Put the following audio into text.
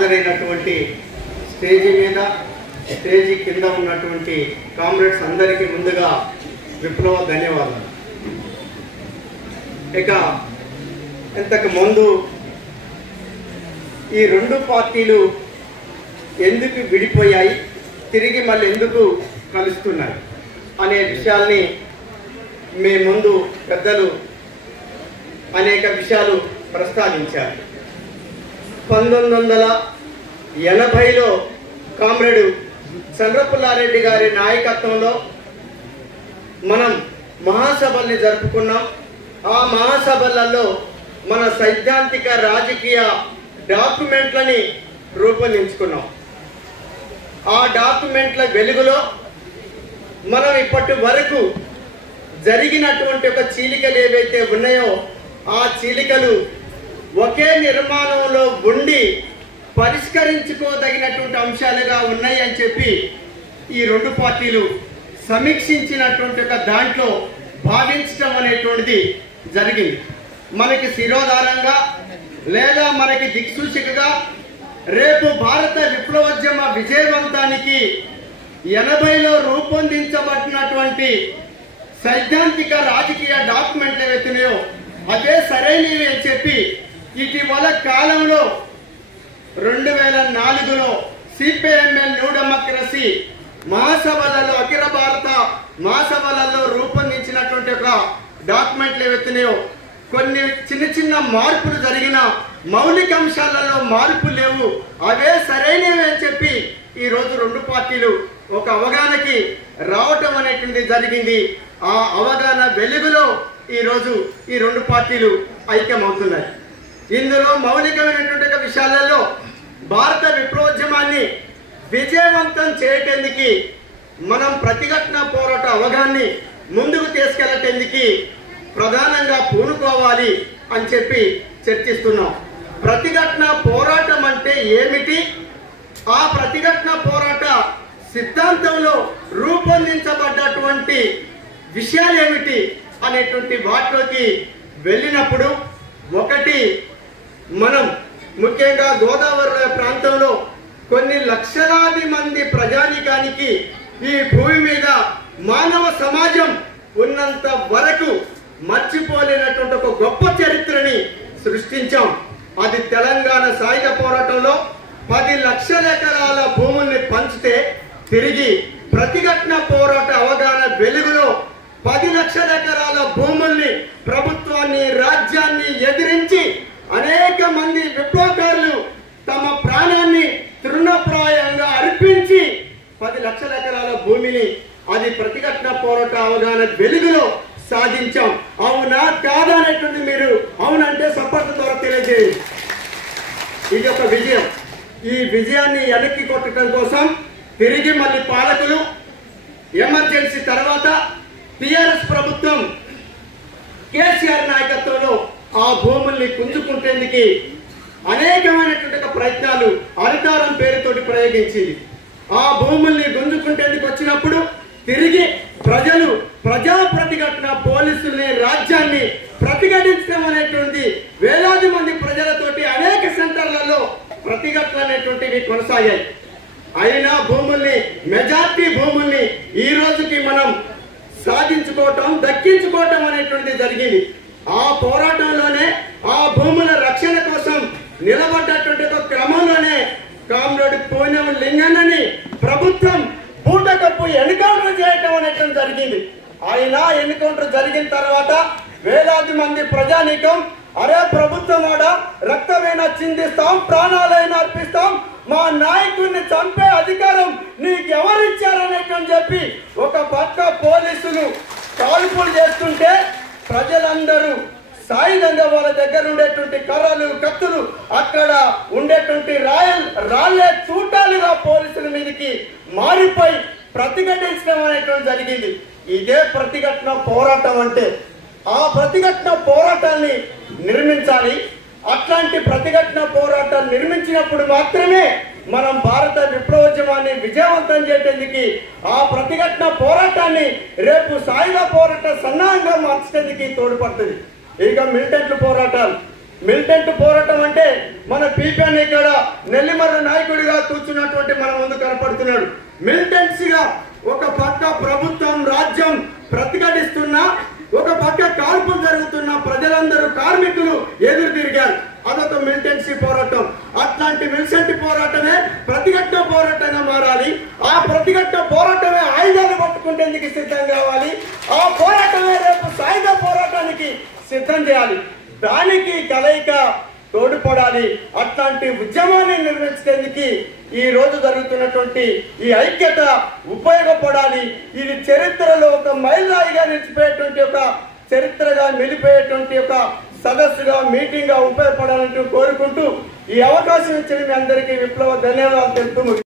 హాజరైనటువంటి stage మీద stage కింద ఉన్నటువంటి కామ్రేడ్స్ అందరికీ ముందుగా విప్లవ ధన్యవాదాలు. ఇక ఇంతకు ముందు ఈ రెండు పార్టీలు ఎందుకు విడిపోయాయి, తిరిగి మళ్ళీ ఎందుకు కలుస్తున్నాయి అనే విషయాల్ని మీ ముందు పెద్దలు అనేక విషయాలు ప్రస్తావించారు. 1980లో కామ్రేడు చంద్రపుల్లారెడ్డి గారి నాయకత్వంలో మనం మహాసభల్ని జరుపుకున్నాం. ఆ మహాసభలలో మన సైద్ధాంతిక రాజకీయ డాక్యుమెంట్లని రూపొందించుకున్నాం. ఆ డాక్యుమెంట్ల వెలుగులో మనం ఇప్పటి వరకు జరిగినటువంటి ఒక చీలికలు ఏవైతే ఉన్నాయో ఆ చీలికలు ఒకే నిర్మాణంలో ఉండి పరిష్కరించుకోదగినటువంటి అంశాలుగా ఉన్నాయి అని చెప్పి ఈ రెండు పార్టీలు సమీక్షించినటువంటి ఒక దాంట్లో భావించడం అనేటువంటిది జరిగింది. మనకి శిరోధారంగా లేదా మనకి దిక్సూచికగా రేపు భారత విప్లవోద్యమ విజయవంతానికి 80లో రూపొందించబడినటువంటి సైద్ధాంతిక రాజకీయ డాక్యుమెంట్లు ఏవైతున్నాయో అదే సరైనవి అని చెప్పి ఇటీవల కాలంలో 2004లో సిపిఎంఎల్ న్యూ డెమోక్రసీ మహాసభలలో అఖిల భారత మహాసభలలో రూపొందించినటువంటి ఒక డాక్యుమెంట్లు ఏవైతున్నాయో కొన్ని చిన్న చిన్న మార్పులు జరిగిన మౌలిక అంశాలలో మార్పు లేవు, అవే సరైనవి అని చెప్పి ఈరోజు రెండు పార్టీలు ఒక అవగాహనకి రావటం అనేటువంటి జరిగింది. ఆ అవగాహన వెలుగులో ఈరోజు ఈ రెండు పార్టీలు ఐక్యమవుతున్నాయి. ఇందులో మౌలికమైనటువంటి విషయాలలో భారత విప్లవోద్యమాన్ని విజయవంతం చేయటానికి మనం ప్రతిఘటన పోరాట అవగాహనని ముందుకు తీసుకెళ్లటానికి ప్రధానంగా పూనుకోవాలి అని చెప్పి చర్చిస్తున్నాం. ప్రతిఘటన పోరాటం అంటే ఏమిటి, ఆ ప్రతిఘటన పోరాట సిద్ధాంతంలో రూపొందించబడ్డటువంటి విషయాలు ఏమిటి అనేటువంటి వాటిలోకి వెళ్ళినప్పుడు ఒకటి, మనం ముఖ్యంగా గోదావరి ప్రాంతంలో కొన్ని లక్షలాది మంది ప్రజానీకానికి ఈ భూమి మీద మానవ సమాజం ఉన్నంత వరకు మర్చిపోలేనటువంటి ఒక గొప్ప చరిత్రని సృష్టించాం. అది తెలంగాణ సాయుధ పోరాటంలో 10 లక్షల ఎకరాల భూముల్ని పంచితే తిరిగి ప్రతిఘటన పోరాట అవగాహన వెలుగులో 10 లక్షల ఎకరాల భూముల్ని ప్రభుత్వాన్ని రాజ్యాన్ని ఎదిరించి అనేక మంది విప్లవకారులు తమ ప్రాణాన్ని తృణప్రాయంగా అర్పించి 10 లక్షల ఎకరాల భూమిని అది ప్రతిఘటన పోరాట అవగాహన వెలుగులో సాధించాం. అవునా కాదా అనేటువంటి మీరు అవునంటే సపోర్ట్ ద్వారా తెలియజేయండి. ఇది ఒక విజయం. ఈ విజయాన్ని వెనక్కి కొట్టడం కోసం తిరిగి మళ్ళీ పాలకులు ఎమర్జెన్సీ తర్వాత టిఆర్ఎస్ ప్రభుత్వం కేసీఆర్ నాయకత్వంలో ఆ భూముల్ని గుంజుకుంటేందుకు అనేకమైనటువంటి ప్రయత్నాలు అధికారం పేరుతోటి ప్రయోగించింది. ఆ భూముల్ని గుంజుకుంటేందుకు వచ్చినప్పుడు తిరిగి ప్రజలు ప్రజా ప్రతిఘటన పోలీసుల్ని రాజ్యాన్ని ప్రతిఘటించడం అనేటువంటి వేలాది మంది ప్రజలతోటి అనేక సెంటర్లలో ప్రతిఘటనలు అనేటువంటివి కొనసాగాయి. అయినా భూముల్ని మెజార్టీ భూముల్ని ఈ రోజుకి మనం సాధించుకోవటం దక్కించుకోవటం అనేటువంటిది జరిగింది. ఆ పోరాటంలోనే ఆ భూముల రక్షణ కోసం నిలబడ్డటువంటి ఒక క్రమంలోనే కామ్రేడ్ పూనం లింగన్నని ప్రభుత్వం పూటకప్పు ఎన్కౌంటర్ చేయటం అనేటువంటి జరిగింది. అయినా ఎన్కౌంటర్ జరిగిన తర్వాత వేలాది మంది ప్రజానీకం అరే ప్రభుత్వం ఆడ రక్తమైనా చిందిస్తాం, ప్రాణాలైనా అర్పిస్తాం, మా నాయకుడిని చంపే అధికారం నీకు ఎవరిచ్చారనేటువంటి చెప్పి ఒక పక్క పోలీసులు కాల్పులు చేస్తుంటే ప్రజలందరూ సాయుధంగా వాళ్ళ దగ్గర ఉండేటువంటి కర్రలు కత్తులు అక్కడ ఉండేటువంటి రాళ్లే చూటాలుగా పోలీసుల మీదకి మారిపోయి ప్రతిఘటించడం అనేటువంటి జరిగింది. ఇదే ప్రతిఘటన పోరాటం అంటే. ఆ ప్రతిఘటన పోరాటాన్ని నిర్మించాలి. అట్లాంటి ప్రతిఘటన పోరాటాన్ని నిర్మించినప్పుడు మాత్రమే మనం భారత విప్లవోద్యమాన్ని విజయవంతం చేయడానికి ఆ ప్రతిఘటన పోరాటాన్ని రేపు సాయుధ పోరాట సన్నాహంగా మార్చడానికి తోడ్పడుతుంది. ఇక మిలిటెంట్ పోరాటాలు మిలిటెంట్ పోరాటం అంటే మన పీపీఎన్ ఇక్కడ నెల్లిమర్ర నాయకుడిగా కూర్చున్నటువంటి మన ముందు కనపడుతున్నాడు. మిలిటెన్సీగా ఒక పక్క ప్రభుత్వం రాజ్యం ప్రతిఘటిస్తున్నా, ఒక పక్క కాల్పులు జరుగుతున్న ప్రజలందరూ కార్మికులు ఎదురు తిరిగారు. అదొక మిలిటెన్సీ పోరాటం. అట్లాంటి మిలిటెంట్ పోరాటమే ప్రతిఘట్ట పోరాటంగా మారాలి. ఆ ప్రతిఘట్ట పోరాటమే ఆయుధాలు పట్టుకుంటేందుకు సిద్ధం కావాలి. ఆ పోరాటమే రేపు సాయుధ పోరాటానికి సిద్ధం చేయాలి. దానికి కలయిక తోడ్పడాలి. అట్లాంటి ఉద్యమాన్ని నిర్వహించేందుకు ఈ రోజు జరుగుతున్నటువంటి ఈ ఐక్యత ఉపయోగపడాలి. ఇది చరిత్రలో ఒక మైలురాయిగా నిలిచిపోయేటువంటి ఒక చరిత్రగా నిలిపోయేటువంటి ఒక సదస్సుగా మీటింగ్ గా ఉపయోగపడాలని కోరుకుంటూ ఈ అవకాశం ఇచ్చిన మీ అందరికీ విప్లవ ధన్యవాదాలు తెలుపుతూ